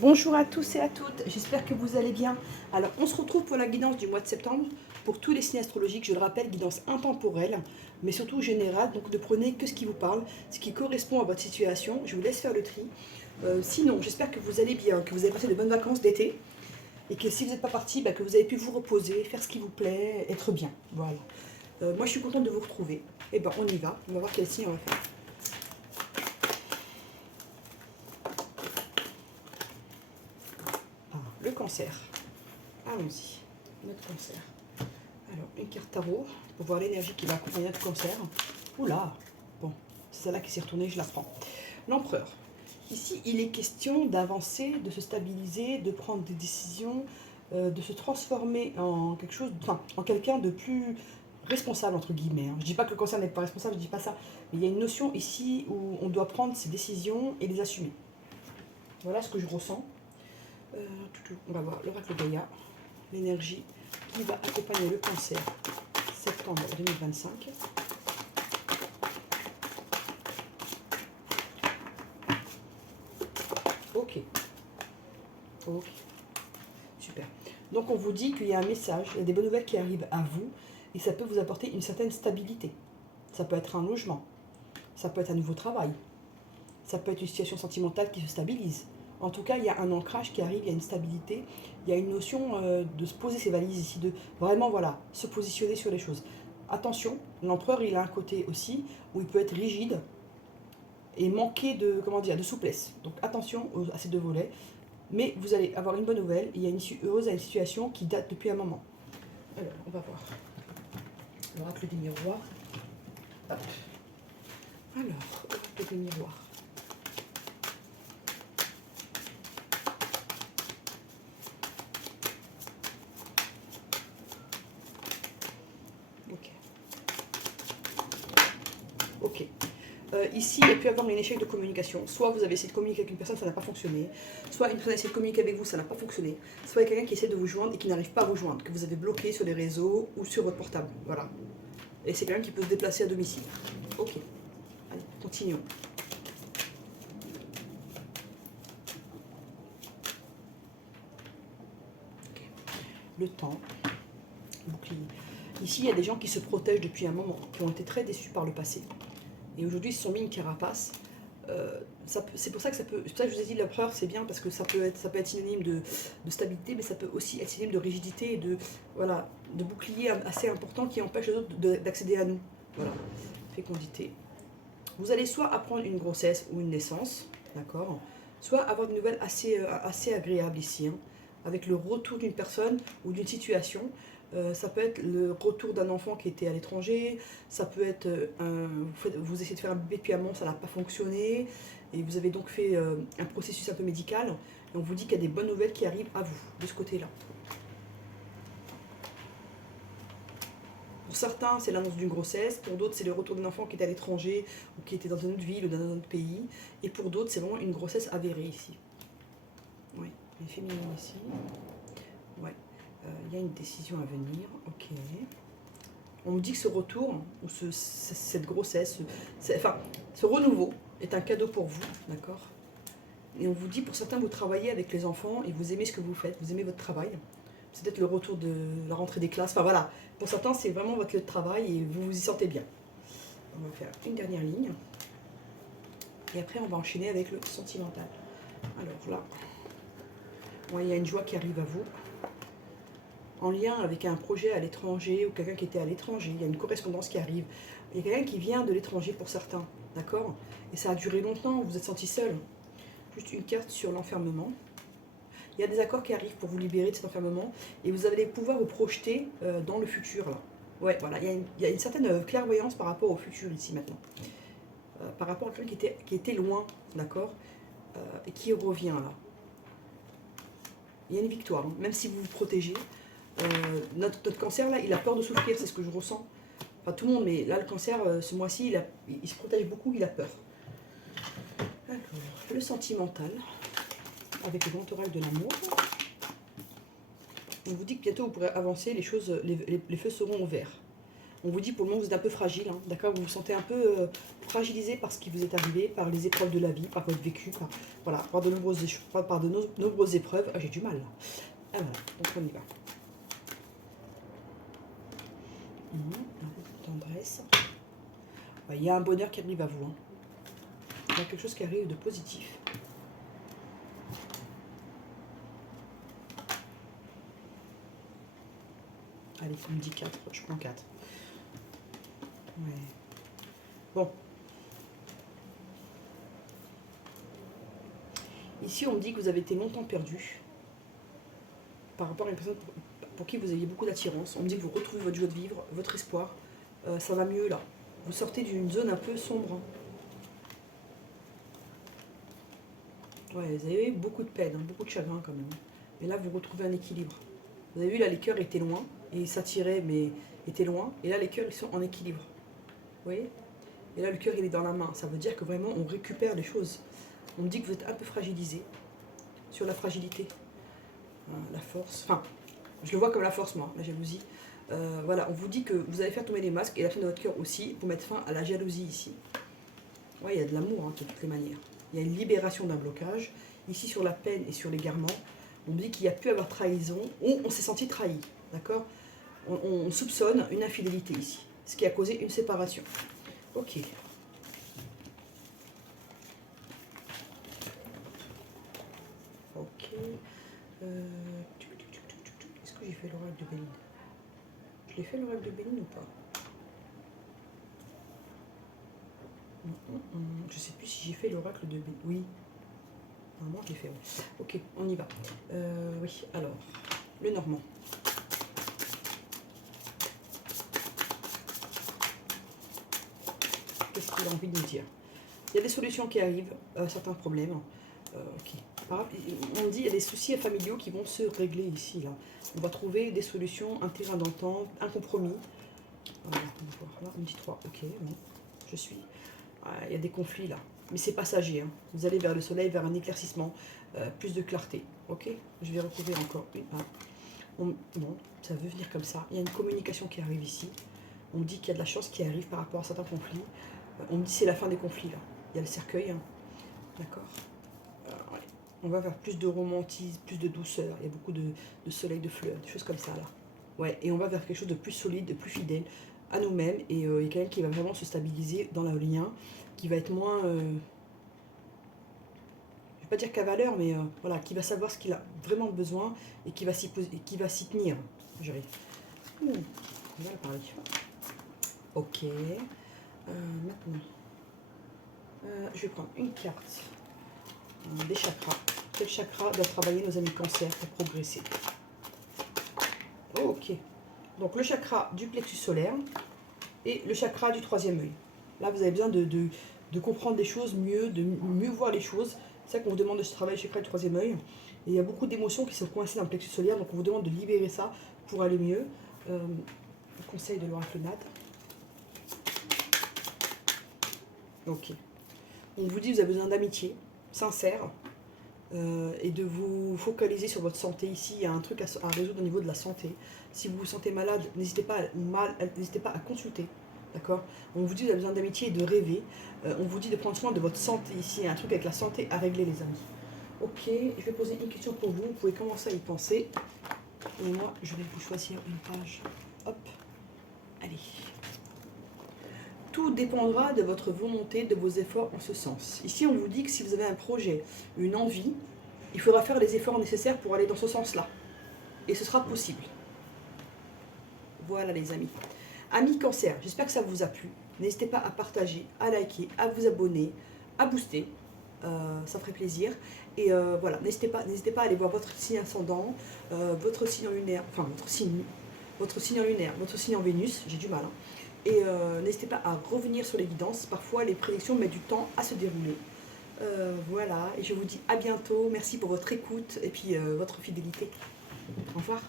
Bonjour à tous et à toutes, j'espère que vous allez bien. Alors, on se retrouve pour la guidance du mois de septembre. Pour tous les signes astrologiques, je le rappelle, guidance intemporelle, mais surtout générale. Donc, ne prenez que ce qui vous parle, ce qui correspond à votre situation. Je vous laisse faire le tri. Sinon, j'espère que vous allez bien, que vous avez passé de bonnes vacances d'été. Et que si vous n'êtes pas parti, que vous avez pu vous reposer, faire ce qui vous plaît, être bien. Voilà. Moi, je suis contente de vous retrouver. Et ben, on y va. On va voir quel signe on va faire. Ah, le cancer. Allons-y. Notre cancer. Alors, une carte tarot pour voir l'énergie qui va accompagner notre cancer. Oula, bon, c'est celle-là qui s'est retournée, je la prends. L'empereur. Ici, il est question d'avancer, de se stabiliser, de prendre des décisions, de se transformer en quelque chose, enfin, en quelqu'un de plus responsable, entre guillemets. Je ne dis pas que le cancer n'est pas responsable, je ne dis pas ça. Mais il y a une notion ici où on doit prendre ses décisions et les assumer. Voilà ce que je ressens. On va voir l'oracle Gaïa, l'énergie qui va accompagner le cancer septembre 2025. Ok. Ok. Super. Donc on vous dit qu'il y a un message, il y a des bonnes nouvelles qui arrivent à vous et ça peut vous apporter une certaine stabilité. Ça peut être un logement, ça peut être un nouveau travail, ça peut être une situation sentimentale qui se stabilise. En tout cas, il y a un ancrage qui arrive, il y a une stabilité, il y a une notion de se poser ses valises ici, de vraiment voilà, se positionner sur les choses. Attention, l'empereur il a un côté aussi où il peut être rigide et manquer de, comment dire, de souplesse. Donc attention à ces deux volets. Mais vous allez avoir une bonne nouvelle. Il y a une issue heureuse à une situation qui date depuis un moment. Alors, on va voir. L'oracle des miroirs. Hop. Alors, l'oracle des miroirs. Ok. Ok. Ici, il y a pu avoir un échec de communication. Soit vous avez essayé de communiquer avec une personne, ça n'a pas fonctionné. Soit une personne a essayé de communiquer avec vous, ça n'a pas fonctionné. Soit il y a quelqu'un qui essaie de vous joindre et qui n'arrive pas à vous joindre, que vous avez bloqué sur les réseaux ou sur votre portable. Voilà. Et c'est quelqu'un qui peut se déplacer à domicile. Ok. Allez, continuons. Okay. Le temps. Bouclier. Ici, il y a des gens qui se protègent depuis un moment, qui ont été très déçus par le passé. Et aujourd'hui, ils se sont mis une carapace. C'est pour ça que ça peut. C'est pour ça que je vous ai dit l'empereur, c'est bien parce que ça peut être synonyme de stabilité, mais ça peut aussi être synonyme de rigidité et voilà, de bouclier assez important qui empêche les autres d'accéder à nous. Voilà, fécondité. Vous allez soit apprendre une grossesse ou une naissance, d'accord, soit avoir une nouvelle assez agréable ici, hein, avec le retour d'une personne ou d'une situation. Ça peut être le retour d'un enfant qui était à l'étranger, ça peut être vous essayez de faire un bébé depuis un moment, ça n'a pas fonctionné, et vous avez donc fait un processus un peu médical, et on vous dit qu'il y a des bonnes nouvelles qui arrivent à vous, de ce côté-là. Pour certains, c'est l'annonce d'une grossesse, pour d'autres, c'est le retour d'un enfant qui est à l'étranger, ou qui était dans une autre ville, ou dans un autre pays, et pour d'autres, c'est vraiment une grossesse avérée ici. Oui, les féminines ici. Ouais. Il y a une décision à venir, ok. On me dit que ce retour, ou cette grossesse, ce renouveau est un cadeau pour vous, d'accord. Et on vous dit, pour certains, vous travaillez avec les enfants et vous aimez ce que vous faites, vous aimez votre travail. C'est peut-être le retour de la rentrée des classes, enfin voilà. Pour certains, c'est vraiment votre lieu de travail et vous vous y sentez bien. On va faire une dernière ligne. Et après, on va enchaîner avec le sentimental. Alors là, il y a une joie qui arrive à vous, en lien avec un projet à l'étranger ou quelqu'un qui était à l'étranger. Il y a une correspondance qui arrive. Il y a quelqu'un qui vient de l'étranger pour certains, d'accord. Et ça a duré longtemps, vous êtes senti seul. Juste une carte sur l'enfermement. Il y a des accords qui arrivent pour vous libérer de cet enfermement et vous allez pouvoir vous projeter dans le futur là. Ouais, voilà, il y a une certaine clairvoyance par rapport au futur ici maintenant. Par rapport à quelqu'un qui était loin, d'accord, et qui revient là. Il y a une victoire, hein. Même si vous vous protégez. Notre cancer là, il a peur de souffrir, c'est ce que je ressens. Enfin tout le monde, mais là le cancer, ce mois-ci, il se protège beaucoup, il a peur. Alors, le sentimental, avec le grand oracle de l'amour. On vous dit que bientôt vous pourrez avancer, les choses, les feux seront ouverts. On vous dit pour le moment vous êtes un peu fragile, hein, d'accord, vous vous sentez un peu fragilisé par ce qui vous est arrivé, par les épreuves de la vie, par votre vécu, voilà, par de nombreuses épreuves. Ah, j'ai du mal là. Ah, voilà, donc on y va. La tendresse. Il y a un bonheur qui arrive à vous. Hein. Il y a quelque chose qui arrive de positif. Allez, on me dit 4, je prends 4. Ouais. Bon. Ici, on me dit que vous avez été longtemps perdu par rapport à une personne pour qui vous aviez beaucoup d'attirance. On me dit que vous retrouvez votre joie de vivre, votre espoir. Ça va mieux là. Vous sortez d'une zone un peu sombre. Hein. Ouais, vous avez eu beaucoup de peine, hein, beaucoup de chagrin quand même. Mais là, vous retrouvez un équilibre. Vous avez vu, là, les cœurs étaient loin. Et ils s'attiraient, mais étaient loin. Et là, les cœurs, ils sont en équilibre. Vous voyez? Et là, le cœur, il est dans la main. Ça veut dire que vraiment, on récupère les choses. On me dit que vous êtes un peu fragilisé. Sur la fragilité. La force. Enfin, je le vois comme la force, moi, la jalousie. Voilà, on vous dit que vous allez faire tomber les masques et la fin de votre cœur aussi pour mettre fin à la jalousie ici. Ouais, il y a de l'amour, hein, de toutes les manières. Il y a une libération d'un blocage. Ici, sur la peine et sur l'égarement, on me dit qu'il y a pu avoir trahison ou on s'est senti trahi. D'accord? On soupçonne une infidélité ici, ce qui a causé une séparation. Ok. Ok. Est-ce que j'ai fait l'oracle de Béline? Je l'ai fait l'oracle de Béline ou pas? Je ne sais plus si j'ai fait l'oracle de Béline. Oui. Normalement, je l'ai fait. Oui. Ok, on y va. Oui, alors, le Normand. Qu'est-ce qu'il a envie de nous dire? Il y a des solutions qui arrivent à certains problèmes. Ok. On dit qu'il y a des soucis familiaux qui vont se régler ici. Là. On va trouver des solutions, un terrain d'entente, un compromis. Voilà, là, on dit 3. Ok, bon, je suis. Il y a des conflits là. Mais c'est passager. Hein. Vous allez vers le soleil, vers un éclaircissement, plus de clarté. Ok. Je vais recouvrir encore une. Bon, ça veut venir comme ça. Il y a une communication qui arrive ici. On me dit qu'il y a de la chance qui arrive par rapport à certains conflits. On me dit que c'est la fin des conflits là. Il y a le cercueil. Hein. D'accord. Ouais. On va vers plus de romantisme, plus de douceur. Il y a beaucoup de soleil, de fleurs, des choses comme ça là. Ouais, et on va vers quelque chose de plus solide, de plus fidèle à nous-mêmes. Et il y a quelqu'un qui va vraiment se stabiliser dans le lien, qui va être moins... je ne vais pas dire cavaleur, mais voilà, qui va savoir ce qu'il a vraiment besoin et qui va s'y tenir. J'arrive. On va parler. Ok. Maintenant, je vais prendre une carte des chakras. Quel chakra doit travailler nos amis cancer pour progresser? Ok. Donc le chakra du plexus solaire et le chakra du troisième œil. Là, vous avez besoin de comprendre les choses mieux, de mieux voir les choses. C'est ça qu'on vous demande de travailler le chakra du troisième œil. Et il y a beaucoup d'émotions qui sont coincées dans le plexus solaire, donc on vous demande de libérer ça pour aller mieux. Conseil de l'oracle Nat. Ok. On vous dit que vous avez besoin d'amitié sincère et de vous focaliser sur votre santé. Ici, il y a un truc à résoudre au niveau de la santé. Si vous vous sentez malade, n'hésitez pas à consulter. D'accord? On vous dit que vous avez besoin d'amitié et de rêver. On vous dit de prendre soin de votre santé ici. Il y a un truc avec la santé à régler, les amis. Ok, je vais poser une question pour vous. Vous pouvez commencer à y penser. Et moi, je vais vous choisir une page. Hop. Allez. Tout dépendra de votre volonté, de vos efforts en ce sens. Ici, on vous dit que si vous avez un projet, une envie, il faudra faire les efforts nécessaires pour aller dans ce sens-là. Et ce sera possible. Voilà les amis. Amis cancer, j'espère que ça vous a plu. N'hésitez pas à partager, à liker, à vous abonner, à booster. Ça ferait plaisir. Et voilà, n'hésitez pas à aller voir votre signe ascendant, votre signe en lunaire, enfin votre signe en lunaire, votre signe en Vénus, j'ai du mal. Hein. Et n'hésitez pas à revenir sur l'évidence. Parfois, les prédictions mettent du temps à se dérouler. Voilà, et je vous dis à bientôt. Merci pour votre écoute et puis votre fidélité. Au revoir.